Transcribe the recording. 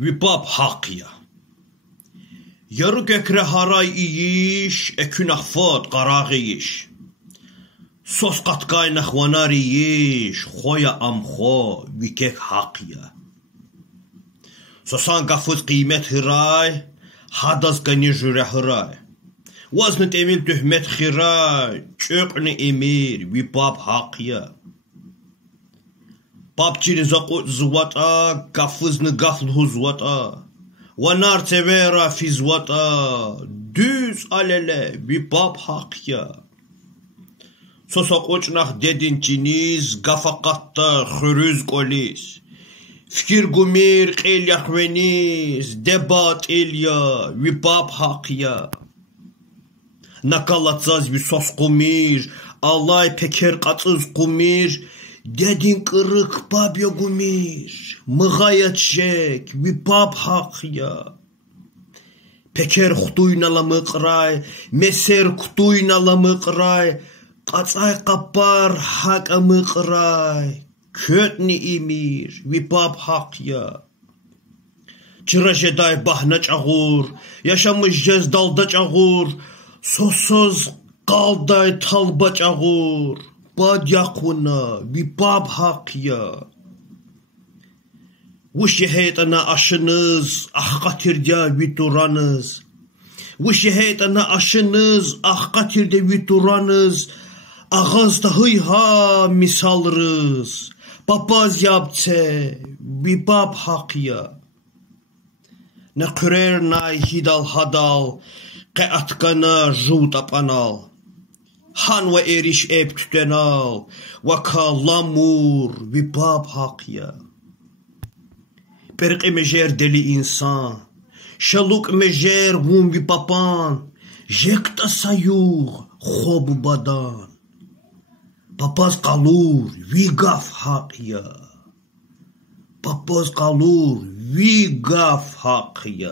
Vibab haqya. Yarık ekre haray iyiş, ekünah fat qaraq iyiş. Sos qatqaynaq vanar iyiş, xoya amxo, vikek haqya. Sosan qafız qiymet hıray, hadaz qani jüre hıray. Vaznıt emil tühmet xiray, çöqni emir, vibab haqya. Babçini zaqut zvata, qafızni qaflhu zvata. Vanar tevera fizvata, düz alele, vibab haqya. Sosak oçnaq dedinciniz, qafaqatta xürüz qolis. Fikir gumir qel yaxveniz, debat elya, vibab haqya. Nakalatsaz bir sos qumir, alay peker qatsız qumir, dedin qırık babya gumir, mığayat şek, vibab haqya. Peker xutuyna mıqray, meser kutuyna mıqray, qatsay qappar haqa mıqray, kötni imir, vibab haqya. Çırajeday bahna çağur, yaşamış jez dalda çağur, sosoz qalday talba çağur, badyaquna, vibab haqya. Vuş yeheytana aşınız, ah qatirde vituranız. Vuş yeheytana aşınız, ah qatirde vituranız. Ağızda hıyha misalrız. Papaz yaptse, vibab haqya. Ne kurer nay hidal hadal, qeatkana jut apanal. Han ve eriş ep tütenal, vaka lamur, vibab haqya. Perq mejer deli insan, şaluk mejer vum vipapan, jekta sayuh, xob badan. Papaz qalur, vigaf haqya. Papaz qalur, vigaf haqya.